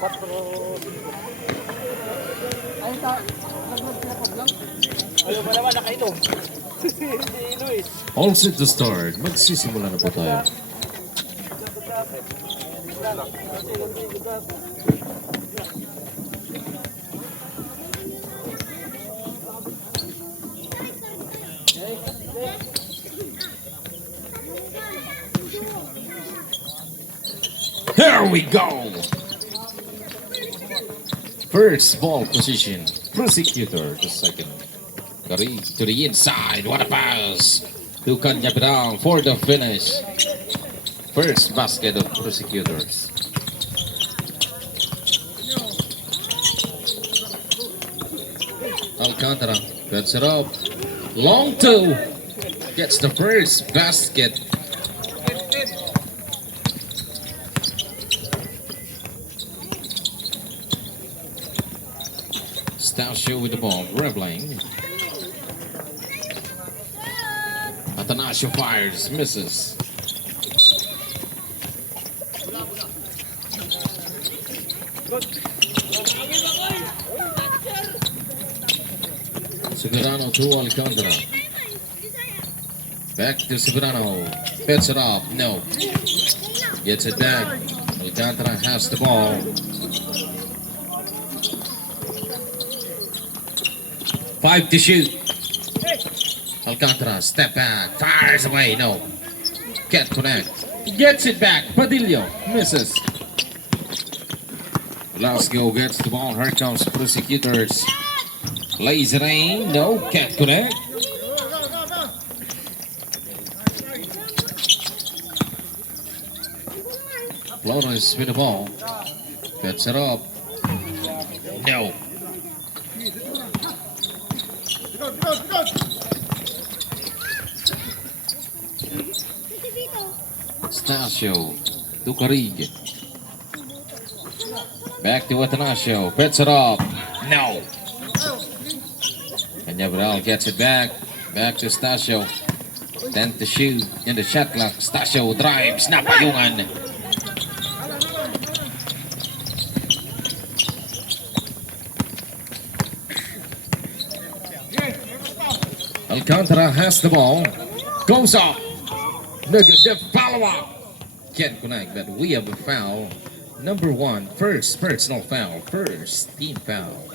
Ay, naglag sila pa vlog. Ayaw ba naman nakainom? Si Luis. All set to start. Magsisimula na po tayo. Here we go! First ball position, Prosecutor to second. Gary to the inside, what a pass! To Kanya Brown for the finish. First basket of Prosecutors. Alcantara cuts it up. Long two gets the first basket. Stasio with the ball, dribbling. Atanasio fires, misses. Soberano to Alcantara. Back to Soberano. Pets it up, no. Gets it back. Alcantara has the ball. Five to shoot. Alcantara, step back, fires away, no. Can't connect. Gets it back, Padillo, misses. Velasco gets the ball, here comes Prosecutors. Lays it in, no, can't connect. Flores with the ball. Gets it up. No. Stasio to Carig. Back to Atanasio. Pets it up. No. And Gabriel gets it back. Back to Stasio. 10 to shoot in the shot clock. Stasio drives. Napayungan. Alcantara has the ball. Goes up. The follow-up. Can't connect, but we have a foul. Number one, first personal foul. First team foul.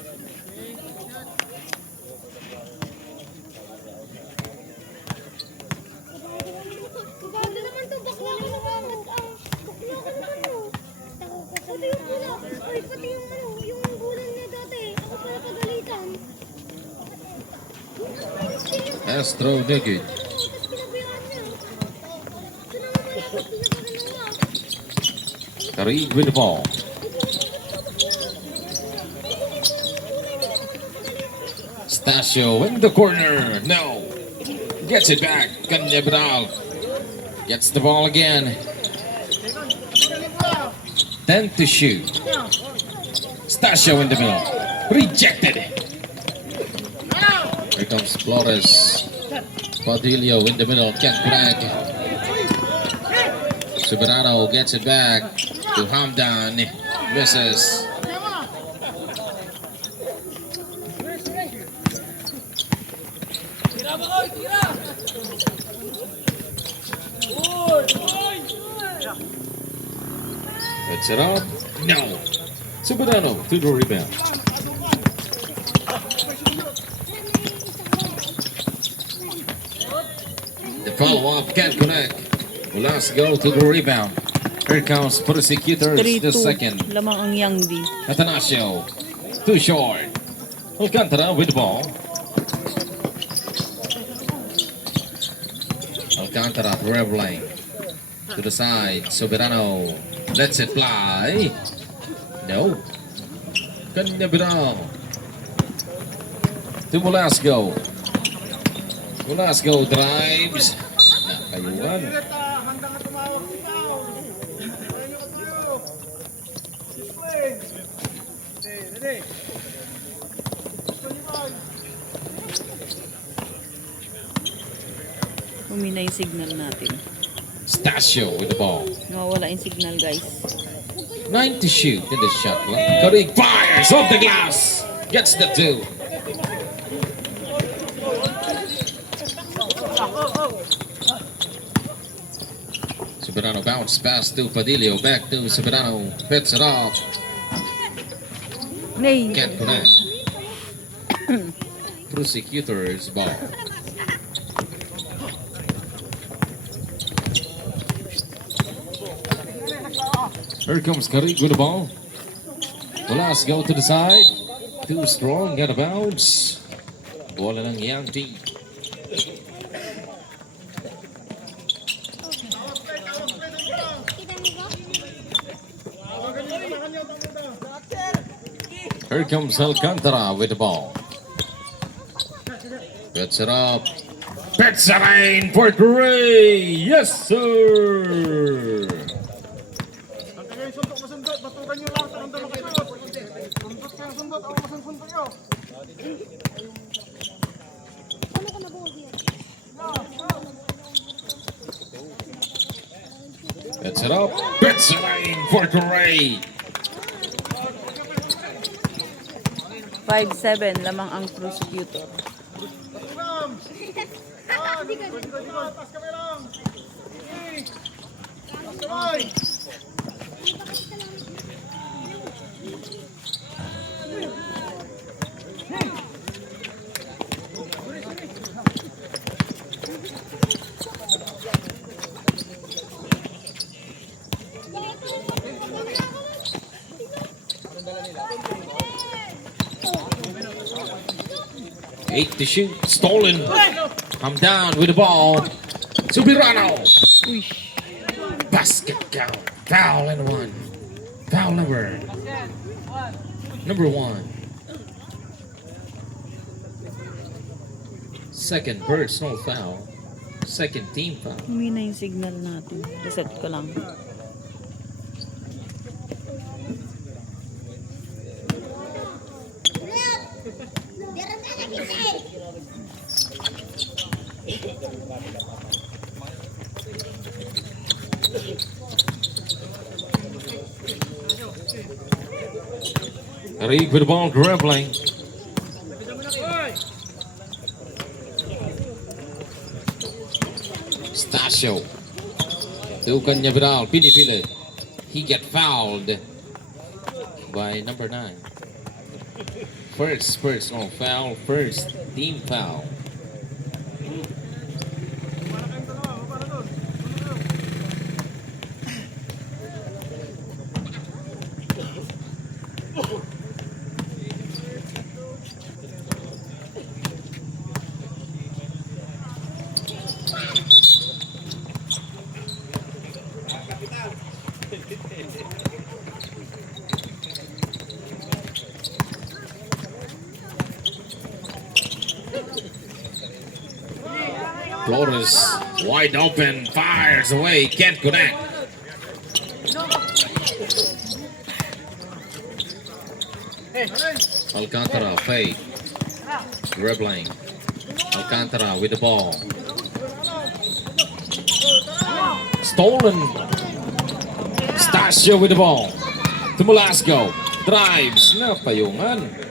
Astro Nugget. Carig with the ball. Stasio in the corner. No. Gets it back. Canebral gets the ball again. 10 to shoot. Stasio in the middle. Rejected. Here comes Flores. Padillo in the middle. Can't crack. Soberano gets it back to Hamdan. Misses. Gets it up. No. Soberano to the rebound. The follow-up can't connect. Velasco to the rebound. Here comes Prosecutors, the second. Lamang ang Young D. Atanasio, too short. Alcantara with the ball. Alcantara dribbling to the side. Soberano lets it fly. No. Canebral to Velasco. Velasco drives. Nakayuan. Humina yung signal natin. Stasio with the ball. Nawawala yung signal, guys. 9 to shoot in the shot clock. Karig fires off the glass. Gets the 2. Soberano bounce pass to Padillo. Back to Soberano. Hits it off. Nay. Can't connect. Prosecutor's ball. Here comes Karig with the ball. Walas go to the side. Too strong, got a bounce. Bola ng Yang team. Here comes Alcantara with the ball. Gets it up. Pets a line for Gray. Yes, sir. Ang sundot, masundot. Batukan nyo lang. Takang dalawa kayo. Sundot kayo, sundot. Ako masundot nyo. Gets it up. Pets a line for Gray. 5-7 lamang ang prosecutor. Tas kami lang. Tas kamay. Eight to shoot. Stolen. I'm down with the ball. Subirano. Basket count. Foul and 1. Foul number 1. Second personal foul. Second team foul. Humina yung signal natin. Reset ko lang. Karig with the ball dribbling. Stasio. Tukan niya Vidal. Pinipilit. He get fouled by number 9. First personal foul. First team foul. Flores wide open, fires away, can't connect. Alcantara fake, dribbling. Alcantara with the ball. Stolen. Stasio with the ball. Tumulasco drives, napayungan.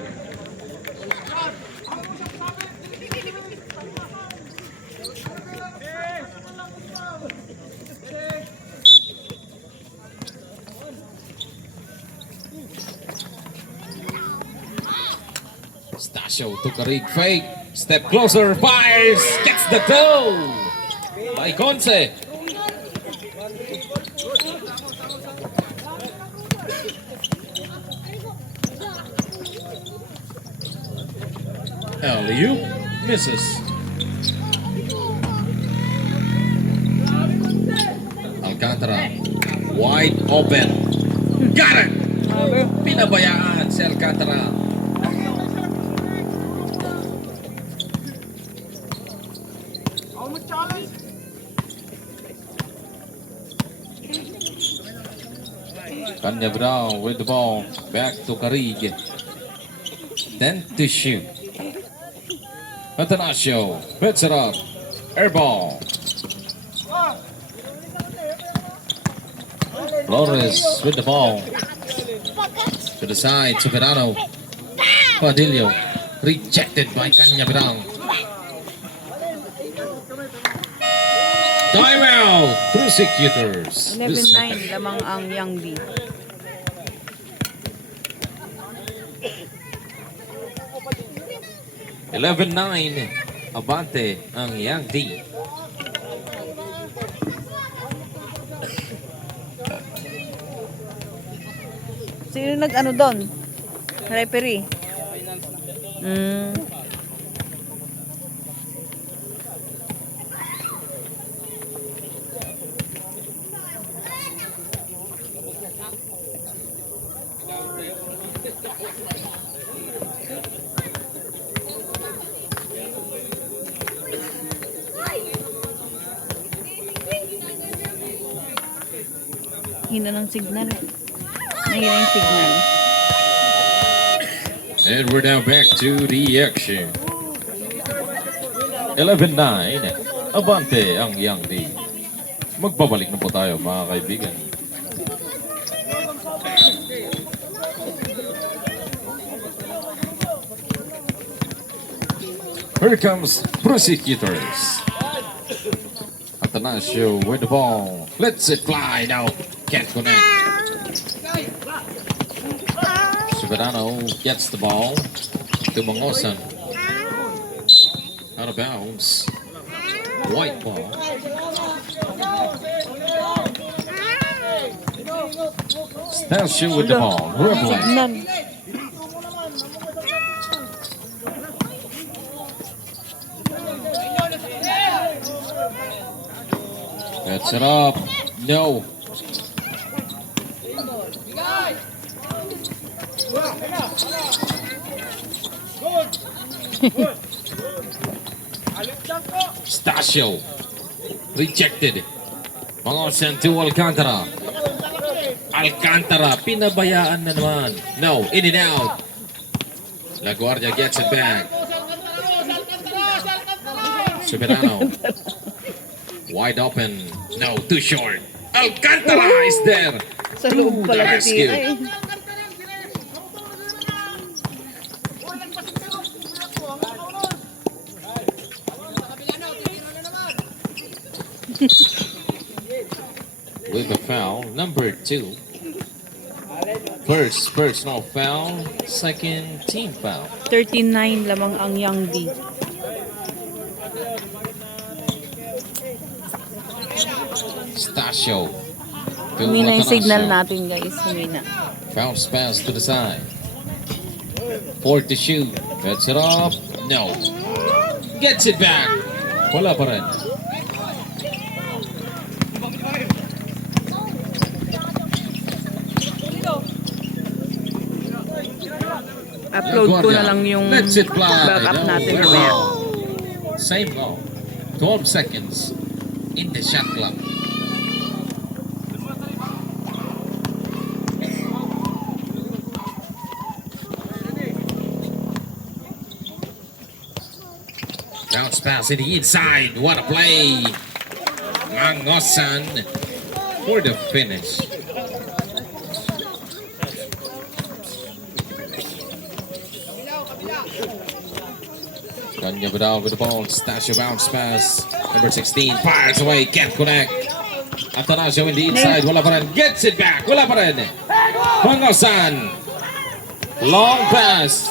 Stasio to Karig fake. Step closer, fires, gets the goal by Conce. LU misses. Alcantara wide open. Got it! Pinabayaan si Alcantara. Kanya Brown with the ball. Back to Karig. 10 to shoot. Atanasio puts it up. Air ball. Flores with the ball. To the side, Soberano. Padillo. Rejected by Kanyabirang. Timeout! Prosecutors. 11-9 lamang ang Young D. Abante ang Young D. Sino nag-ano doon? Referee? Hina ng signal. Nahina yung signal. And we're now back to the action. 11-9. Abante ang Young D. Magbabalik na po tayo mga kaibigan. Here comes Prosecutors. Atanasio with the ball. Let's it fly now. Can't connect. Soberano gets the ball to Mangosan. Out of bounds. White ball. Stasio with the ball. Dribbling. Signal. Gets it up. No. Stasio. Rejected. Mangosan to Alcantara. Alcantara. Pinabayaan na naman. No. In and out. La Guardia gets it back. Soberano. Wide open. No. Too short. Alcantara is there. Sa loob To the pala rescue. titira eh. With a foul, number 2. First personal foul, second team foul. 13-9 lamang ang Young D. Stasio. Humina yung signal natin guys. Humina. Bounce pass to the side. 4 to shoot. Gets it up. No. Gets it back. Wala pa rin. Upload ko na lang yung Let's it fly. backup No. natin mamaya. Same ball. 12 seconds in the shot clock. Bounce pass in the inside. What a play. Mangosan for the finish. Kanya Vidal with the ball. Stasio bounce pass. Number 16 fires away. Can't connect. Atanasio in the inside. Wala pa rin. Gets it back. Wala pa rin. Mangosan. Long pass.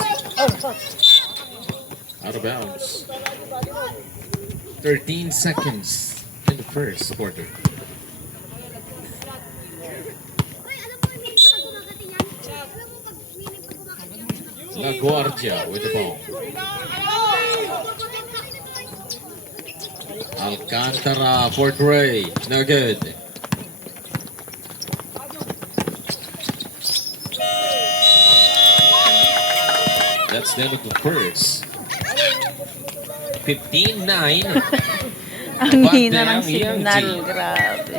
Out of bounds. 13 seconds in the first quarter. La Guardia with the ball. Alcantara for Dre. No good. That's the end of the first. 15-9. Ang hina ng Ang Young signal. D. Grabe.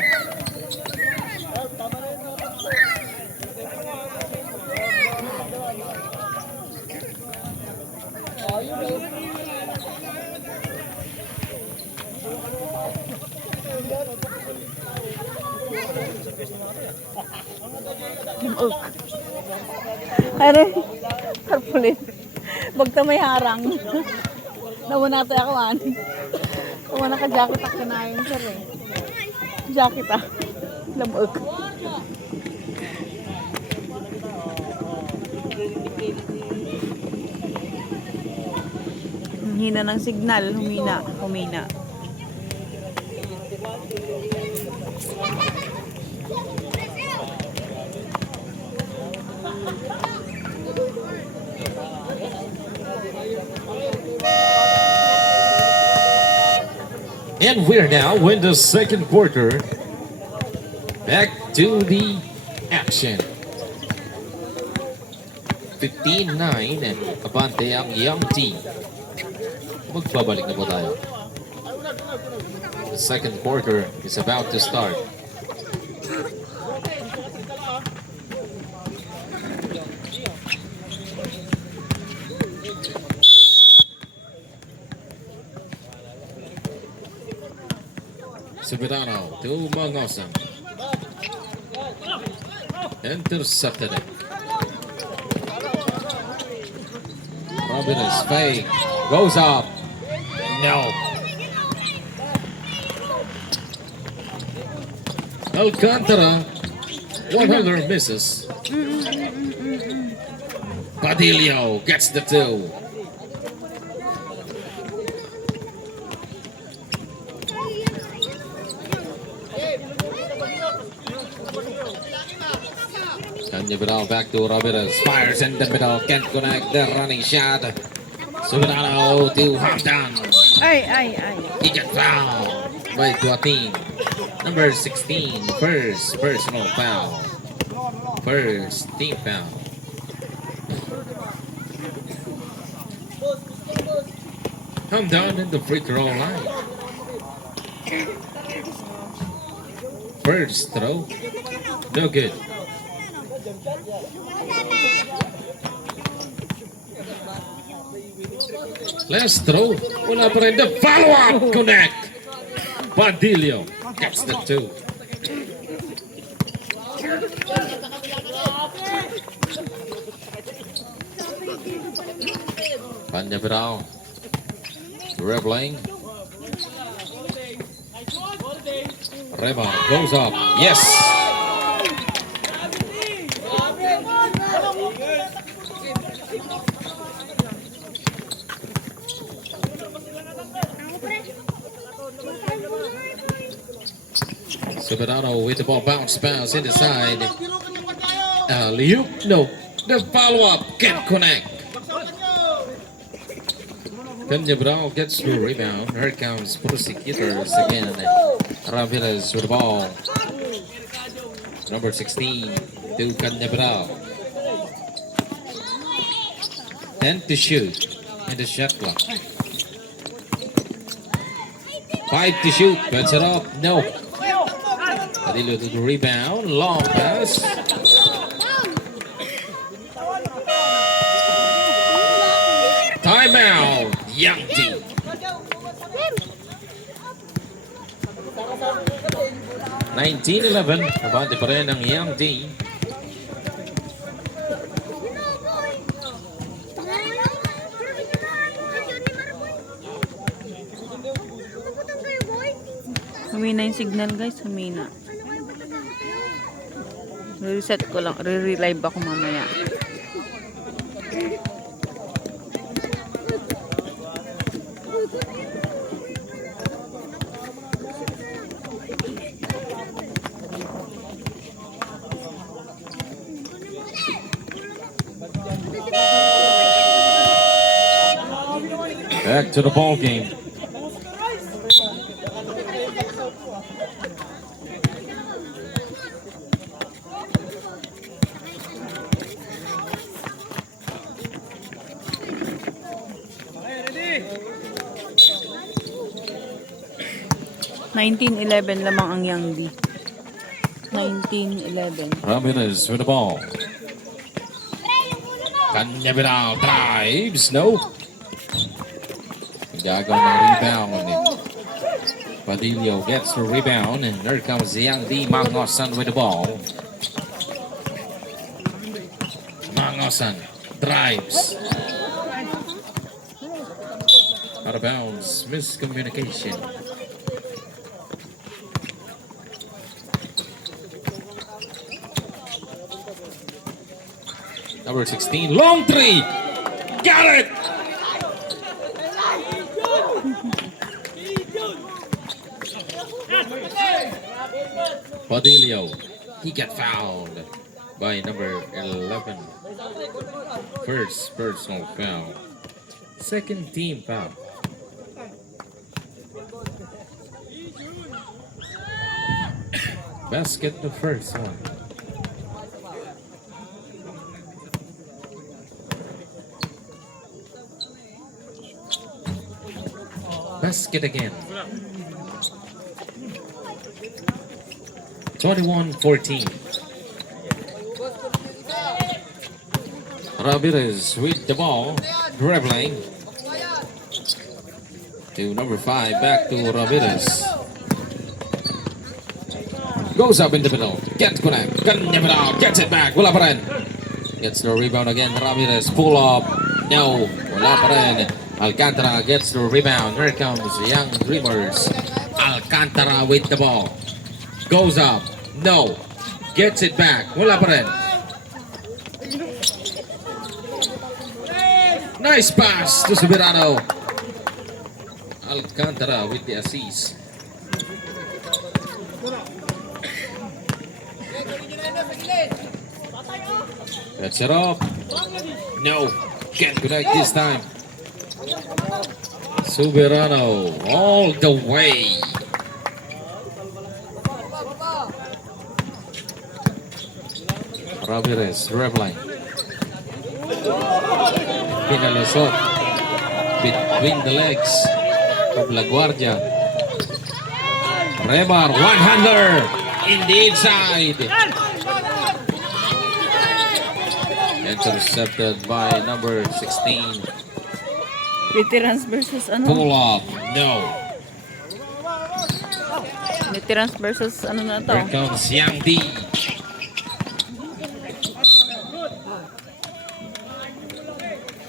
Yung oak. Are, tarpulin. Bagta may harang. Nawala tayo ako, an. Nawala ka jacket ako na yun, sir eh. Jacket ah. Lamog. Ang hina ng signal, humina. And we're now in the second quarter. Back to the action. 15-9 and abante ang young team. Magbabalik na po tayo. The second quarter is about to start. Subirano to Mangosan. Intercepted it. Robinus fake. Goes up. No. Alcantara. 100 misses. Padillo gets the 2. Subirano back to Ramirez. Fires in the middle. Can't connect the running shot. Subirano to Hampton. Ay. He gets fouled by Duatin. Number 16. First personal foul. First team foul. Hampton in the free throw line. First throw. No good. Last throw. Wala pa rin. The follow-up connect. Padillo gets the 2. Panyabrao. Dribbling. Reba goes up. Yes. Subirano with the ball, bounce in the side. Liu, no. The follow-up can't connect. Panyabrao gets the rebound. Here comes Prosecutors again. Ramirez with the ball. Number 16 to Panyabrao. 10 to shoot in the shot clock. 5 to shoot. Puts it up. No. Padillo to the rebound. Long pass. Timeout. Young team. (19-11). Abante pa rin ang young team. Humina yung signal guys, humina. Reset ko lang, re-relive ako mamaya. Back to the ball game. (19-11) lamang ang Young D. 19-11. Ramirez with the ball. Panyabrao drives. No. Gagawa ng rebound. Padillo gets the rebound. And there comes the young D. Mangosan with the ball. Langosan drives. Out of bounds. Miscommunication. Number 16. Long three. Got it. Padillo. He got fouled by number 11. First personal foul. Second team foul. Basket the first one. Basket again. 21-14. Ramirez with the ball, dribbling to number 5, back to Ramirez. Goes up in the middle, gets connect, gets it back, wala pa rin. Gets the rebound again, Ramirez, pull up, no, wala pa rin. Alcantara gets the rebound, here comes the Young Dreamers. Alcantara with the ball, goes up, no, gets it back, wala pa rin. Nice pass to Soberano. Alcantara with the assist. That's it off. No, can't connect this time. Soberano all the way. Ramirez dribbling. Pinalusot between the legs of LaGuardia. Remar, one-hander in the inside. Intercepted by number 16. Veterans versus ano? Pull up, no. Veterans versus ano na to? Here comes Yang D.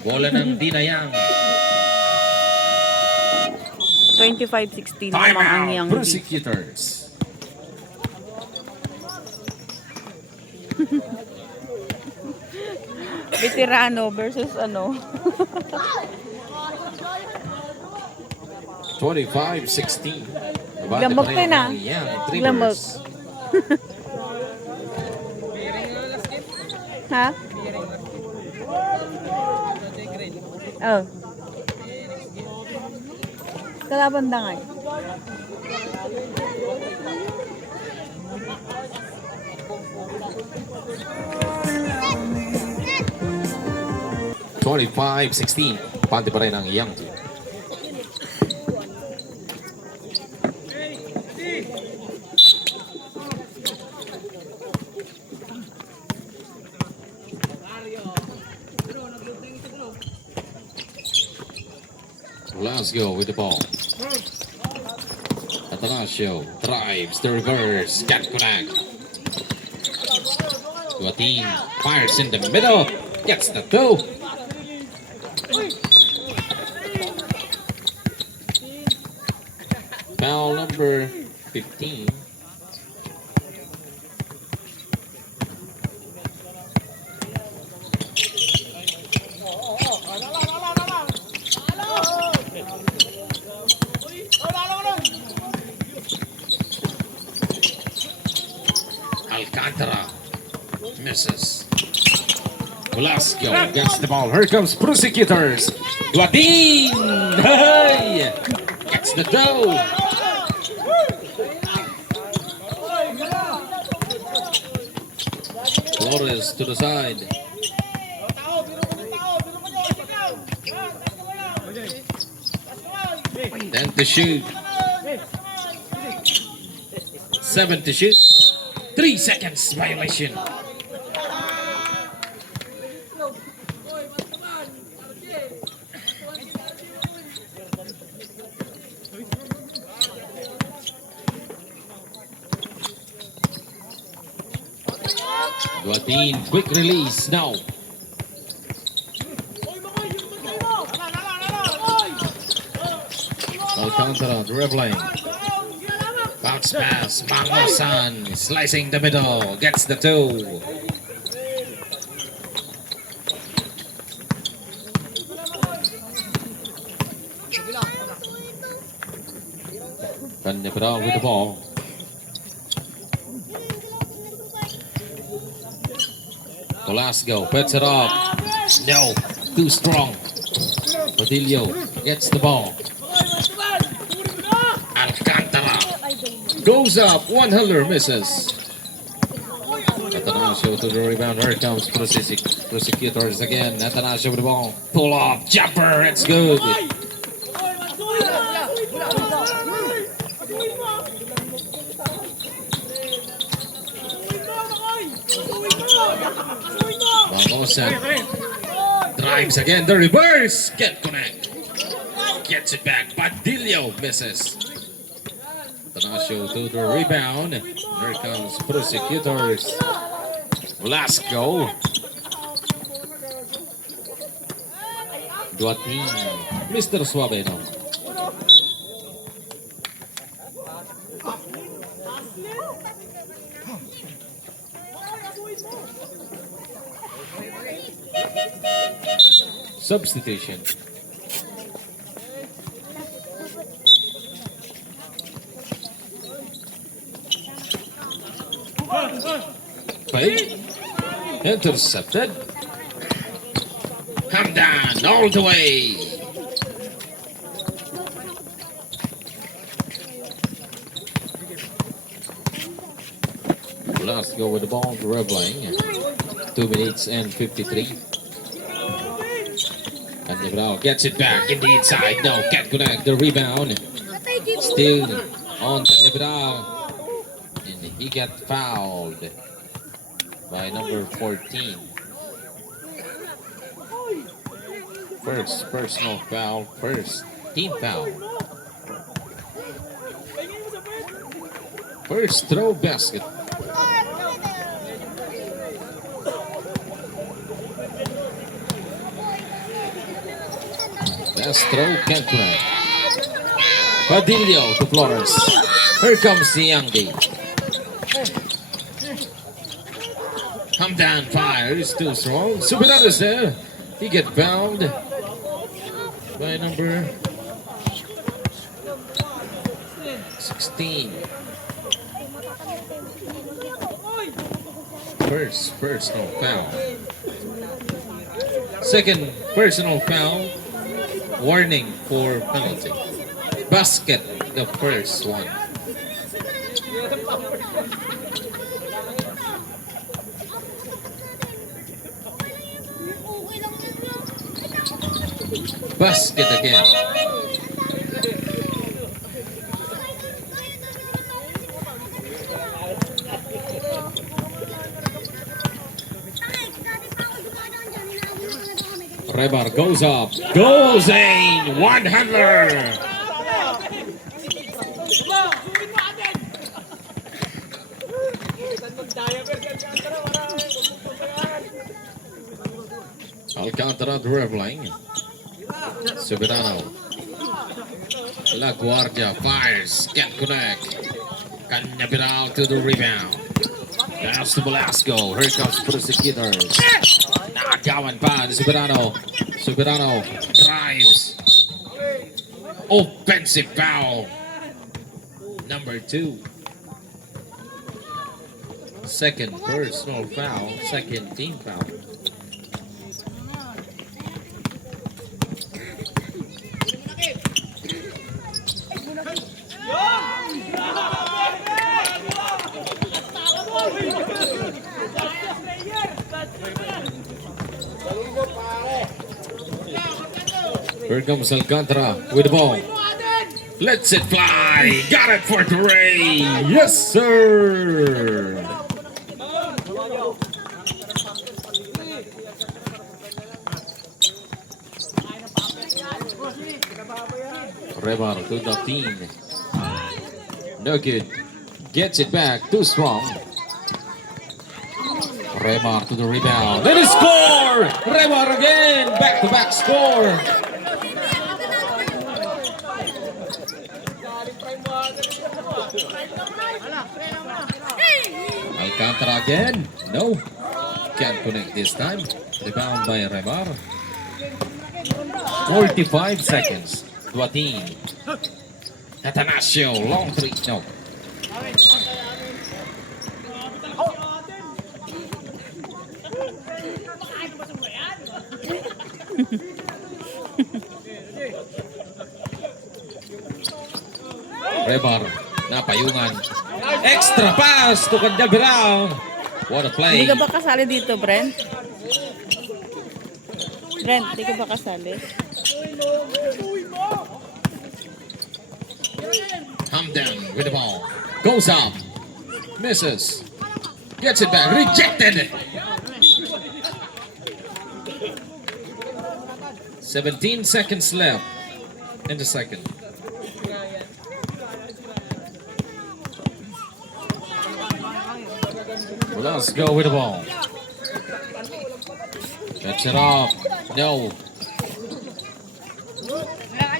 Bola ng Dinayang. 25-16 Time naman ang out, Young Prosecutors. Veterano versus ano? 25-16. Lamok din ah. Lamok. Ha? Oh. Kalaban da nga eh. $25-16. Pante pa rin ang Young team. Glasgow with the ball. Atanasio drives the reverse. Can't connect. Duatin fires in the middle. Gets the two. Foul number 15. Alcantara misses. Velasco gets the ball. Here comes Prosecutors. Duatin! Hey! Gets the dough. Flores to the side. Then to shoot. 7 to shoot. 3 seconds violation. Duatin, quick release now. Alcantara dribbling. Bounce pass. Mangosan slicing the middle. Gets the 2. Canyabral with the ball. Velasco puts it up. No, too strong. Padillo gets the ball. Alcantara goes up. One handler misses. Atanasio to the rebound. Here comes Prosecutors again. Atanasio with the ball. Pull off. Jumper. It's good. Mangosan drives again. The reverse. Can't connect. Gets it back. Padillo misses. Atanasio to the rebound. Here comes Prosecutors. Velasco. Duatin. Mr. Suave now. Substitution. Fake. Intercepted. Come down all the way. Last go with the ball, dribbling. 2 minutes and 53. And Nebral gets it back in the inside. No, can't connect the rebound. Still on Nebral. And he got fouled by number 14. First personal foul, first team foul. First throw basket. Last throw, can't connect. Padillo to Flores. Here comes the Youngie. Come down, fires, too strong. Superados there. He get bound by number 16. First personal foul. Second personal foul. Warning for penalty. Basket, the first one. Basket again. Rebar goes up. Goes in. One handler. Alcantara dribbling. Soberano. La Guardia fires. Can't connect. Canyabral to the rebound. Pass to Velasco. Here comes Prosecutors. Nakawan pa ni Soberano. Soberano drives. Offensive foul. Number 2. Second personal foul. Second team foul. Here comes Alcantara with the ball. Lets it fly. Got it for Ray. Yes, sir. Rebar to the team. No good. Gets it back. Too strong. Rebar to the rebound. Let it score. Rebar again. Back-to-back score. Alcantara again. No. Can't connect this time. Rebound by Remar. 45 seconds. Duatin. Atanasio. Long three. No. Remar. Napayungan. Extra pass to Kanya Birao. What a play. Hindi ka ba kasali dito, Brent? Brent, hindi ka ba kasali? Hamdan with the ball. Goes up. Misses. Gets it back. Rejected. 17 seconds left in the second. Let's go with the ball. Gets it off. No.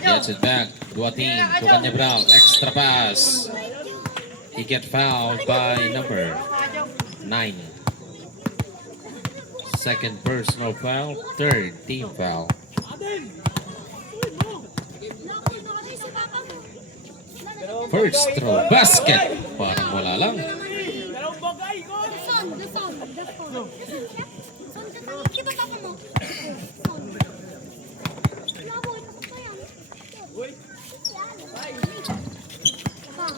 Gets it back. Duatin to Kanya Brown. Extra pass. He get fouled by number 9. Second personal foul. Third team foul. First throw. Basket. Parang wala lang.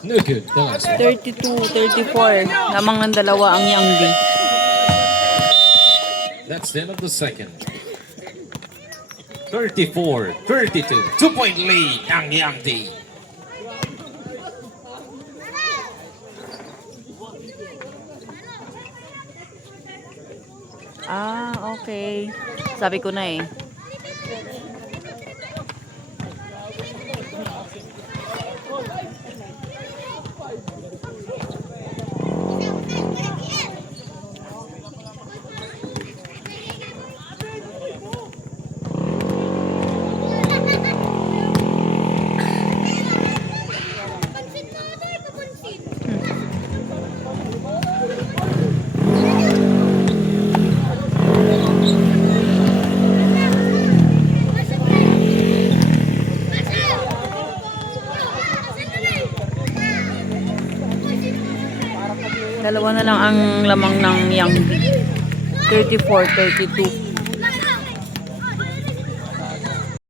No good. The last one. 32-34. Lamang ng dalawa ang Yangdi. That's the end of the second. 34-32. 2-point lead ang Yangdi. Ah, okay. Sabi ko na eh. Dalawa na lang ang lamang ng Yangdi. 34-32.